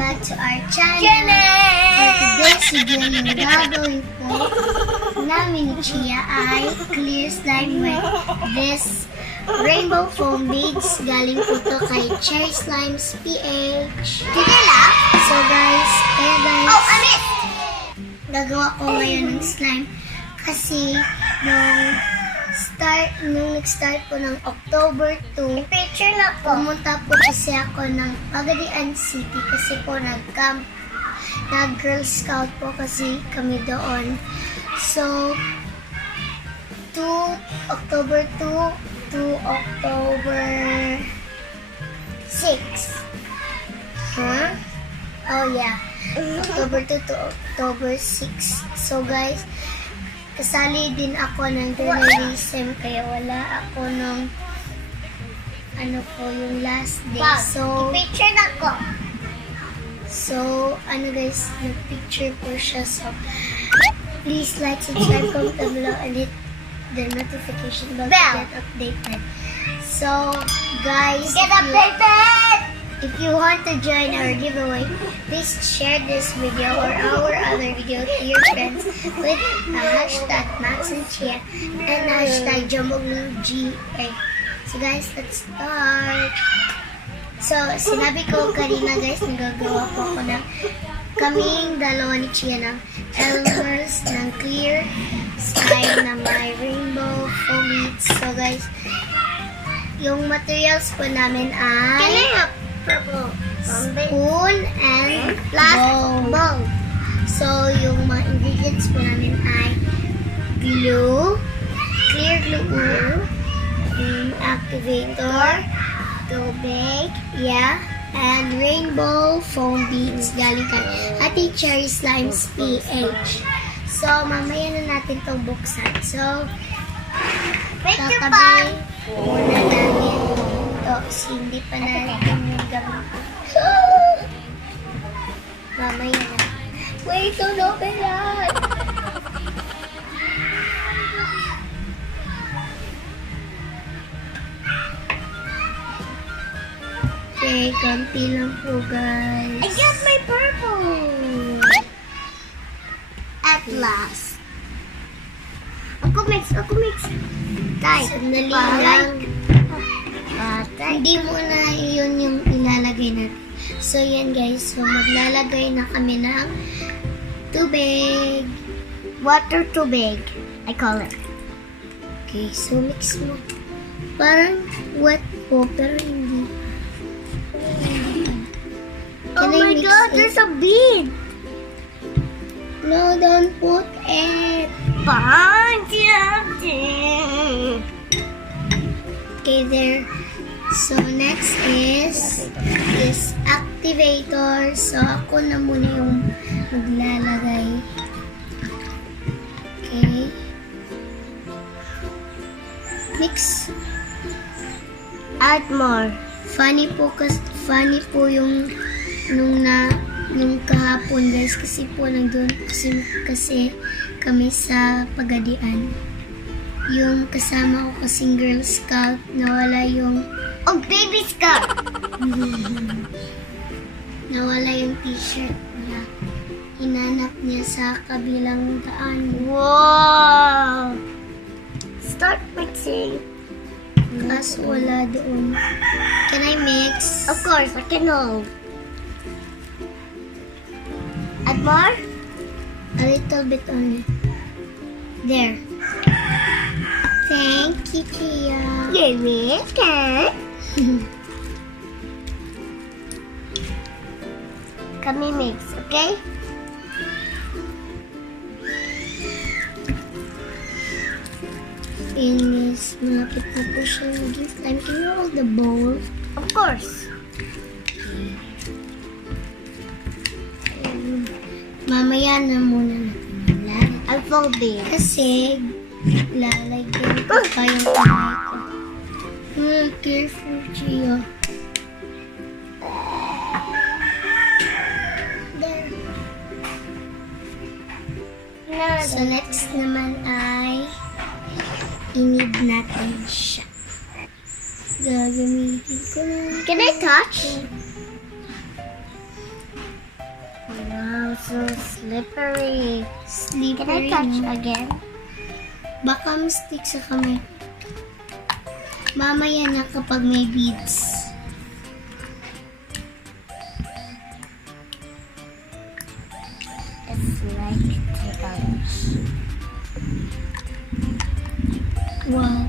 back to our channel. For today's video, yung gagawin po namin ni Chiah ay clear slime with this rainbow foam beads. Galing po to kay Chiah Slimes PH. So guys, gagawa ko ngayon ng slime kasi nung nag-start po ng October 2, picture na po. Pumunta po kasi ako ng Pagadian City kasi po nag-camp, nag-Girl Scout po kasi kami doon. So, October 2 to October 6. Huh? Oh yeah. October 2 to October 6. So guys, kasali din ako ng journalism kaya wala ako nung yung last day. So, picture na ko. So, guys, nag-picture po siya. So, please like, subscribe, comment down below, and hit the notification bell to get updated. So, guys, if you want to join our giveaway, please share this video or our other video to your friends with hashtag Max and Chiah and hashtag GA. So guys, let's start. So, sinabi ko kanina guys, nagagawa po ako ng kaming dalawa ni Chiah ng Elmer's ng clear slime na may rainbow foam beads. So guys, yung materials po namin ay spoon and bowl. So, yung mga ingredients po namin ay glue, clear glue, activator, tubig, and rainbow foam beads galing kay Ate Chiah Slimes PH. So, mamaya na natin itong buksan. So, tatabi muna namin ito. Hindi pa natin yung gawin. Mamaya na. Wait, don't open that! Okay, konti lang po guys. I got my purple! At last. Ako mix. Tay, sandali lang. Hindi muna yun yung ilalagay natin. So, yan guys. So, maglalagay na kami ng tubig. Water tubig, I call it. Okay, so mix mo. Parang wet po, pero hindi. Oh my God, there's a bead! No, don't put it. Okay, there. So, next is this activator. So, ako na muna yung maglalagay. Okay. Mix. Add more. Funny po yung nung kahapon guys kasi po nandun kasi kami sa Pagadian. Yung kasama ko kasing Girl Scout, nawala yung Baby Scout! Nawala yung t-shirt niya. Hinanap niya sa kabilang daan. Wow! Start mixing. Kaso wala doon. Can I mix? Of course, I can hold. Add more? A little bit only. There. Thank you, Chiah. You're welcome. Kami mix, okay? Finish. Malapit na po siya naging slime. Can you hold the bowl? Of course. Mamaya na muna natin malagay. I'll fold it. Kasi lalagyan ko pa yung kamay ko. Careful, Chiah. There. So, next naman ay i-knead natin siya. Gagamitin ko na. Can I touch? Wow, so slippery. Slippery. Can I touch again? Baka stick sa kamay. Mamaya na kapag may beads. It's like ticklish. Wow.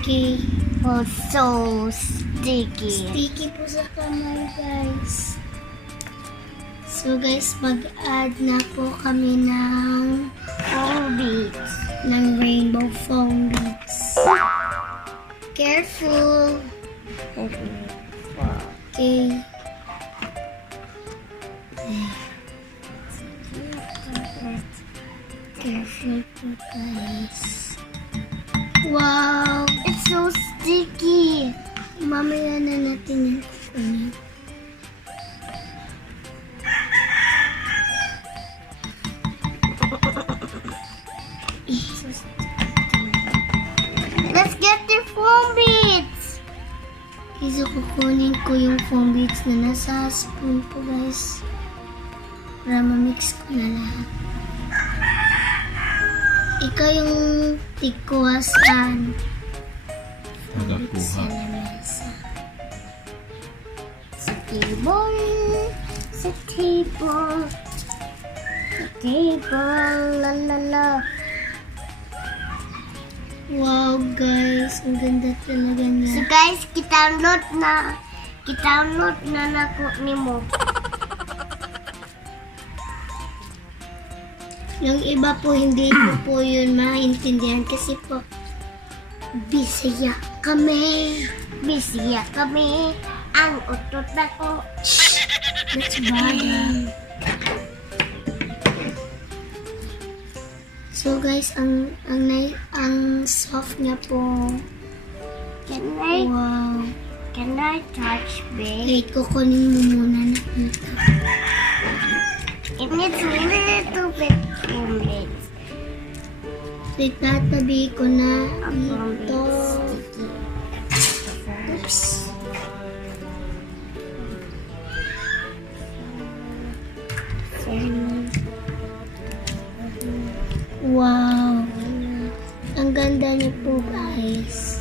Okay. Oh, so sticky. Sticky po sa kamay, guys. So, guys, mag-add na po kami ng Foam beads. rainbow foam beads. Careful. Okay. Careful po, guys. Wow! It's so sticky. Mamaya na natin yung kukunin. Let's get the foam beads. So, kukunin ko yung foam beads na nasa spoon po, guys. Para ma-mix ko na lahat. Ikaw yung tikuhasan. Nagakuha. Sa table. Sa table. Sa table. La la la. Wow, guys. Ang ganda talaga So na. guys, kita-download na nako nimo. Yung iba po, hindi ko po yun maintindihan kasi po, bisaya kami. Bisya kami. Ang utot nako. That's bad. So guys, ang soft niya po. Wow. Can I touch big? Wait, kukunin mo muna na ito. It needs a little bit foam beads. So, itatabi ko na ito. Oops. Wow. Ang ganda niyo po, guys.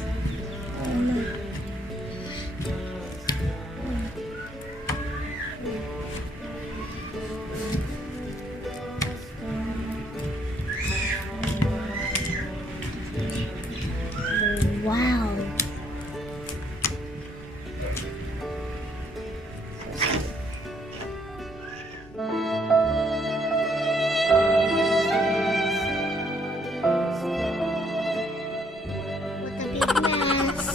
Wow. What a big mess.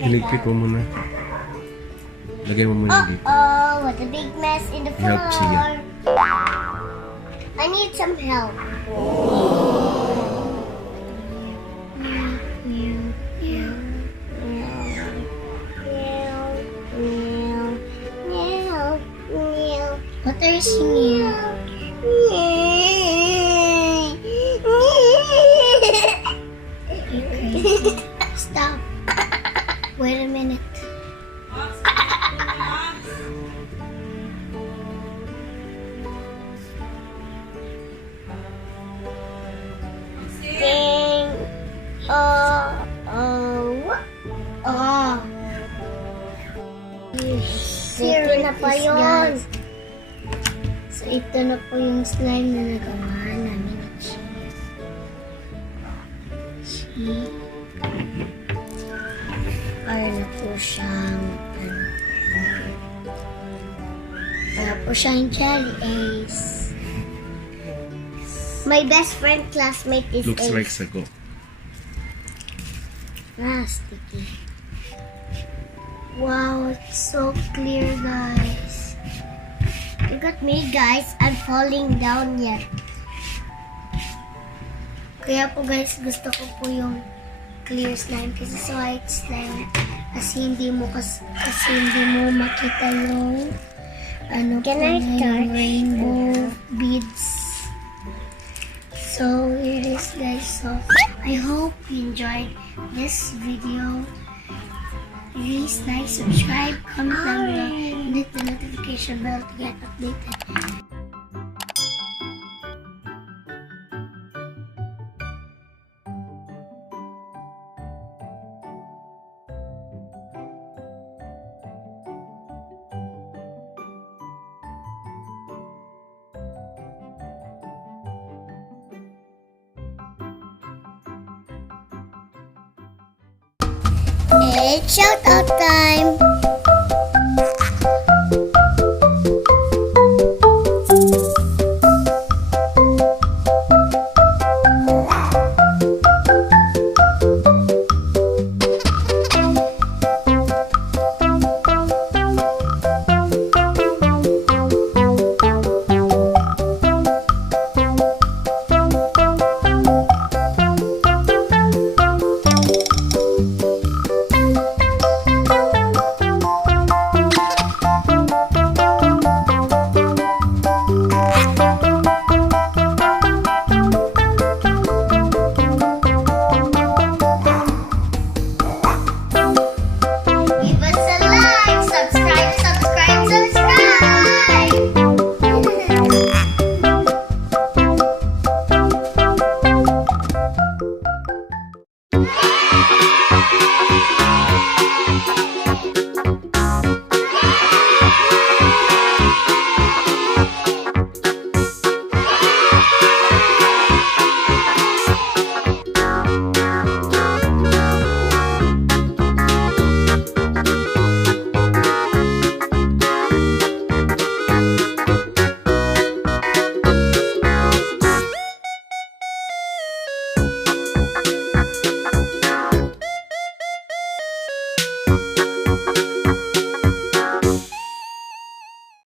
Iligpit mo muna. Lagay mo muna dito. Oh, what a big mess in the floor. Help siya. I need some help. What are you singing? Stop. Wait a minute. Oh. Ito na pa Serious, yun. guys. So, ito na po yung slime na nagawa namin ni Chiah. Para na po siyang para po siyang jelly ace. My best friend classmate is Looks Ace. like sago. Sticky. Wow, it's so clear, guys. Look at me, guys. I'm falling down yet. Kaya po, guys, gusto ko po yung clear slime kasi sa white slime kasi hindi mo makita yung Can I yung touch? rainbow beads. So here is, guys. So I hope you enjoyed this video. Please like, subscribe, comment down below, and hit the notification bell to get updated. It's shout out time!